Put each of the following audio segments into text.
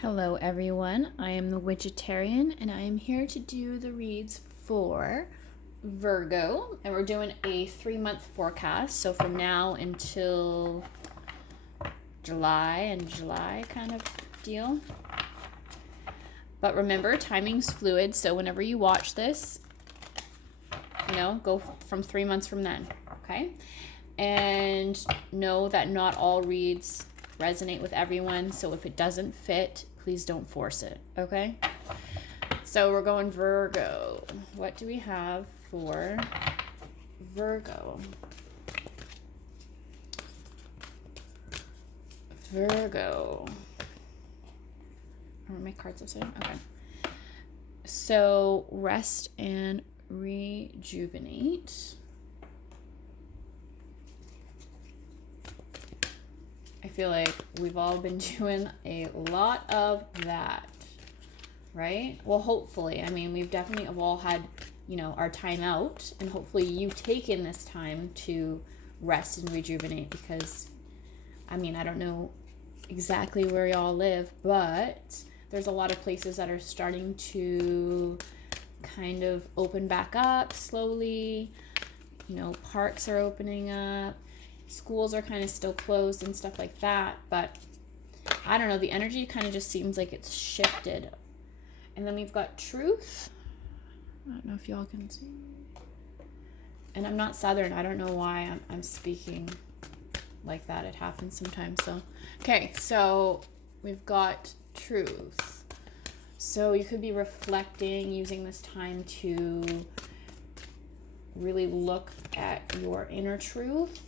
Hello everyone, I am the Thewitchatarian and I am here to do the reads for Virgo, and we're doing a 3-month forecast, so from now until July kind of deal. But remember, timing's fluid, so whenever you watch this, go from 3 months from then, okay? And know that not all reads resonate with everyone, so if it doesn't fit, please don't force it, okay? So we're going Virgo. What do we have for Virgo? Virgo. Are my cards upside down? Okay. So rest and rejuvenate. I feel like we've all been doing a lot of that, right? Well, hopefully. I mean, we've definitely all had, our time out, and hopefully you've taken this time to rest and rejuvenate because, I don't know exactly where y'all live, but there's a lot of places that are starting to kind of open back up slowly. Parks are opening up. Schools are kind of still closed and stuff like that, but I don't know, the energy kind of just seems like it's shifted. And then we've got truth. I don't know if y'all can see. And I'm not Southern. I don't know why I'm speaking like that. It happens sometimes. So, okay, so we've got truth. So you could be reflecting, using this time to really look at your inner truth.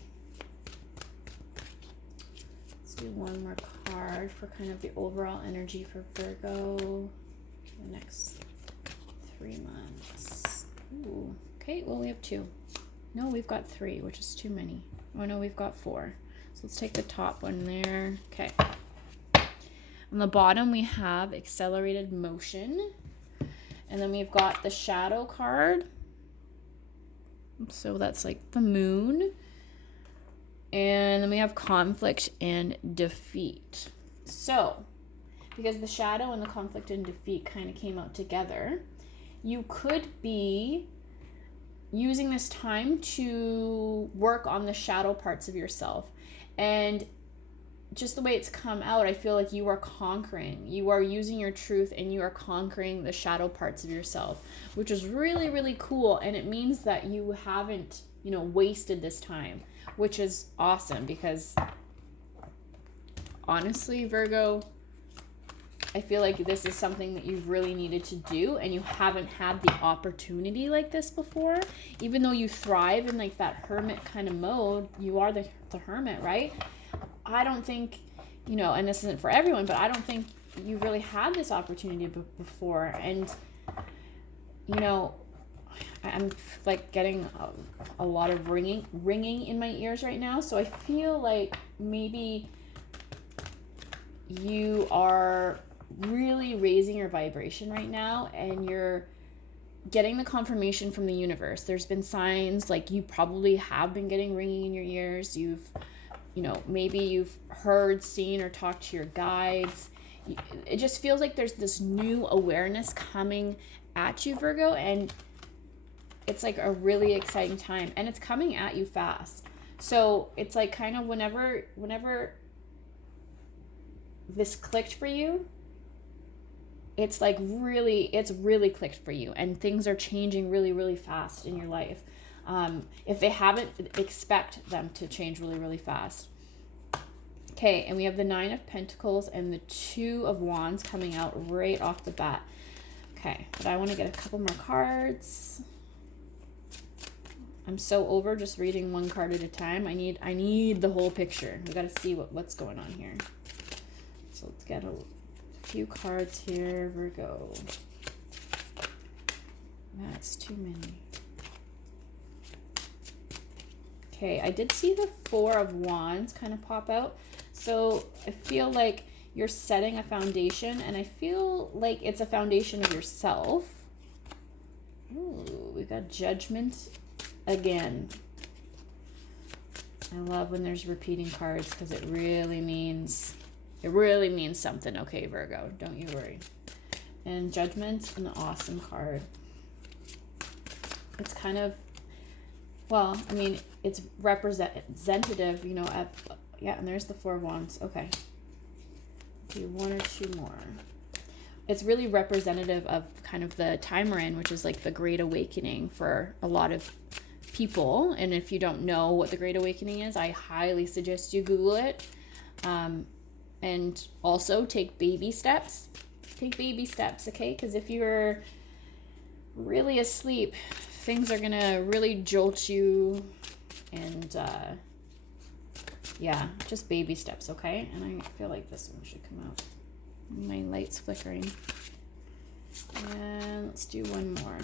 Do one more card for kind of the overall energy for Virgo the next 3 months. Ooh, okay, well, we have 2. No, we've got 3, which is too many. Oh, no, we've got 4. So let's take the top one there. Okay. On the bottom, we have accelerated motion. And then we've got the shadow card. So that's like the moon. And then we have conflict and defeat. So, because the shadow and the conflict and defeat kind of came out together, you could be using this time to work on the shadow parts of yourself. And just the way it's come out, I feel like you are conquering. You are using your truth and you are conquering the shadow parts of yourself, which is really, really cool. And it means that you haven't, wasted this time, which is awesome because honestly, Virgo, I feel like this is something that you've really needed to do and you haven't had the opportunity like this before. Even though you thrive in like that hermit kind of mode, you are the hermit, right? I don't think, and this isn't for everyone, but I don't think you really had this opportunity before. And, I'm like getting a lot of ringing in my ears right now. So I feel like maybe you are really raising your vibration right now and you're getting the confirmation from the universe. There's been signs, like you probably have been getting ringing in your ears. Maybe you've heard, seen, or talked to your guides. It just feels like there's this new awareness coming at you, Virgo, and it's like a really exciting time, and it's coming at you fast. So it's like kind of whenever this clicked for you, it's really clicked for you, and things are changing really, really fast in your life. If they haven't, expect them to change really, really fast. Okay, and we have the 9 of Pentacles and the 2 of Wands coming out right off the bat. Okay, but I want to get a couple more cards. I'm so over just reading one card at a time. I need the whole picture. We got to see what's going on here. So let's get a few cards here, Virgo. That's too many. Okay, I did see the 4 of Wands kind of pop out. So I feel like you're setting a foundation, and I feel like it's a foundation of yourself. Ooh, we got Judgment again. I love when there's repeating cards because it really means It really means something, okay, Virgo? Don't you worry. And Judgment's an awesome card. It's kind of, well, I mean, it's representative, you know, yeah, and there's the Four of Wands. Okay. Do one or two more. It's really representative of kind of the time we're in, which is like the Great Awakening for a lot of people. And if you don't know what the Great Awakening is, I highly suggest you Google it. And also take baby steps. Take baby steps, okay? Because if you're really asleep, things are going to really jolt you. And yeah, just baby steps, okay? And I feel like this one should come out. My light's flickering. And let's do one more.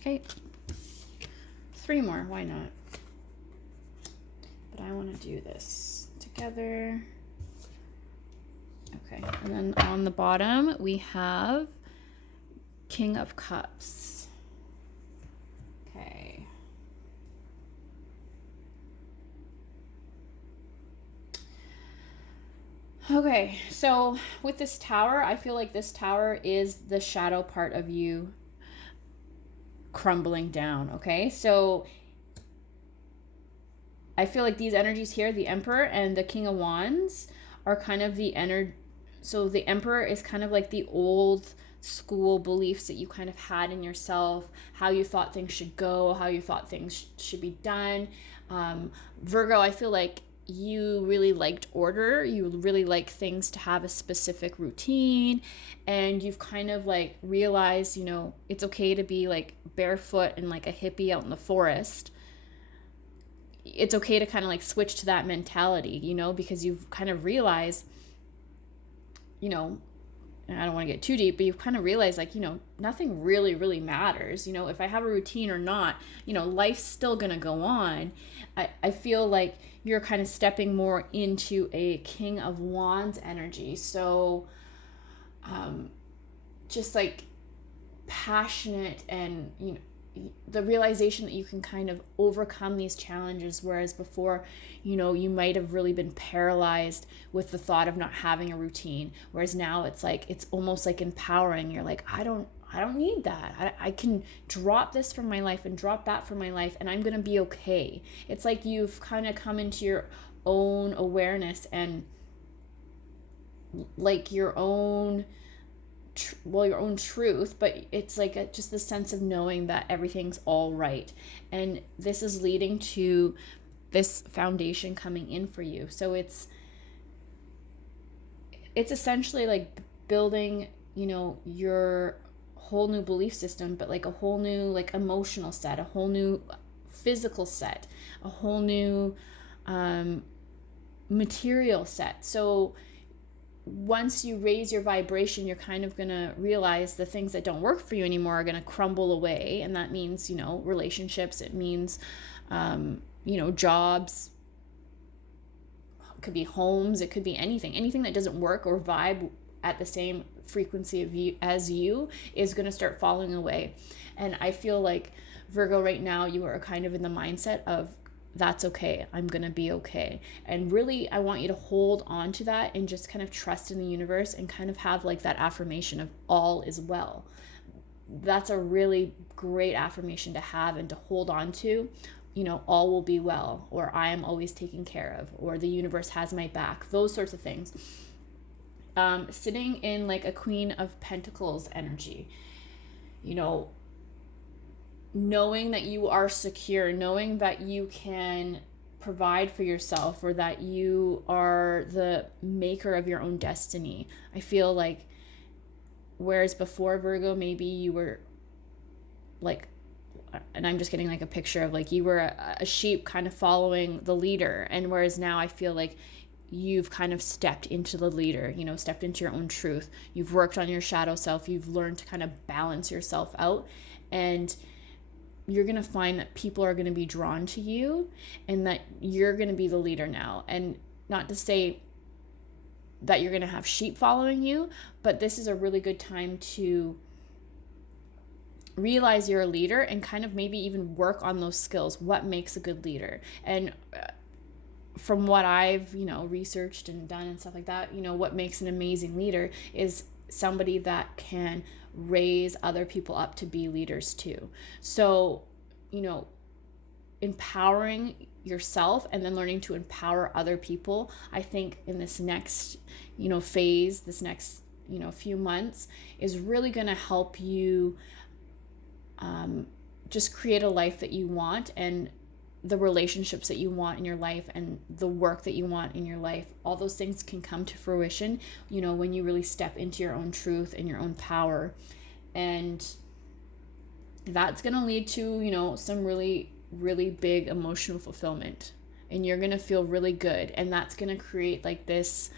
Okay. 3 more, why not? But I want to do this together. Okay, and then on the bottom we have King of Cups. Okay. Okay, so with this tower, I feel like this tower is the shadow part of you crumbling down, okay? So I feel like these energies here, the Emperor and the King of Wands, are kind of the energy. So the Emperor is kind of like the old school beliefs that you kind of had in yourself, how you thought things should go, how you thought things should be done. Virgo, I feel like you really liked order. You really like things to have a specific routine, and you've kind of like realized, you know, it's okay to be like barefoot and like a hippie out in the forest. It's okay to kind of like switch to that mentality, you know, because you've kind of realized, you know, and I don't want to get too deep, but you've kind of realized like, you know, nothing really matters. You know, if I have a routine or not, you know, life's still going to go on. I feel like you're kind of stepping more into a King of Wands energy. So just like passionate, and, you know, the realization that you can kind of overcome these challenges, whereas before, you know, you might have really been paralyzed with the thought of not having a routine, whereas now it's like, it's almost like empowering. You're like, I don't need that. I can drop this from my life and drop that from my life, and I'm gonna be okay. It's like you've kind of come into your own awareness and like your own your own truth, but it's like just the sense of knowing that everything's all right. And this is leading to this foundation coming in for you. So it's essentially like building, you know, your whole new belief system, but like a whole new like emotional set, a whole new physical set, a whole new material set. So once you raise your vibration, you're kind of going to realize the things that don't work for you anymore are going to crumble away. And that means, you know, relationships. It means, you know, jobs. It could be homes. It could be anything that doesn't work or vibe at the same frequency of you as you is going to start falling away. And I feel like Virgo right now, you are kind of in the mindset of, that's okay, I'm gonna be okay. And really, I want you to hold on to that and just kind of trust in the universe and kind of have like that affirmation of all is well. That's a really great affirmation to have and to hold on to. You know, all will be well, or I am always taken care of, or the universe has my back, those sorts of things. Sitting in like a Queen of Pentacles energy, you know, knowing that you are secure, knowing that you can provide for yourself, or that you are the maker of your own destiny. I feel like, whereas before, Virgo, maybe you were like, and I'm just getting like a picture of like you were a sheep kind of following the leader, and whereas now I feel like you've kind of stepped into the leader, you know, stepped into your own truth. You've worked on your shadow self. You've learned to kind of balance yourself out, and you're going to find that people are going to be drawn to you, and that you're going to be the leader now. And not to say that you're going to have sheep following you, but this is a really good time to realize you're a leader and kind of maybe even work on those skills. What makes a good leader? And from what I've, researched and done and stuff like that, what makes an amazing leader is somebody that can raise other people up to be leaders too. So, empowering yourself and then learning to empower other people, I think in this next, phase, this next, few months is really going to help you just create a life that you want, and the relationships that you want in your life, and the work that you want in your life. All those things can come to fruition, when you really step into your own truth and your own power. And that's going to lead to, some really, really big emotional fulfillment. And you're going to feel really good. And that's going to create like this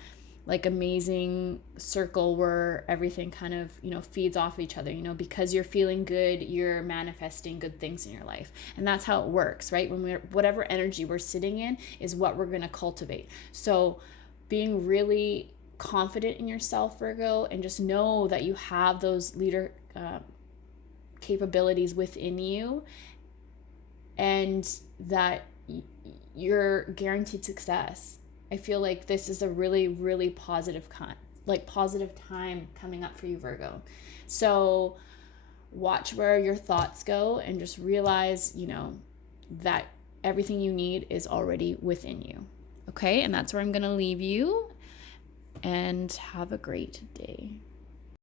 amazing circle where everything kind of, feeds off each other, because you're feeling good, you're manifesting good things in your life. And that's how it works, right? Whatever energy we're sitting in is what we're going to cultivate. So being really confident in yourself, Virgo, and just know that you have those leader capabilities within you, and that you're guaranteed success. I feel like this is a really, really positive time coming up for you, Virgo. So watch where your thoughts go and just realize, that everything you need is already within you. Okay? And that's where I'm going to leave you, and have a great day.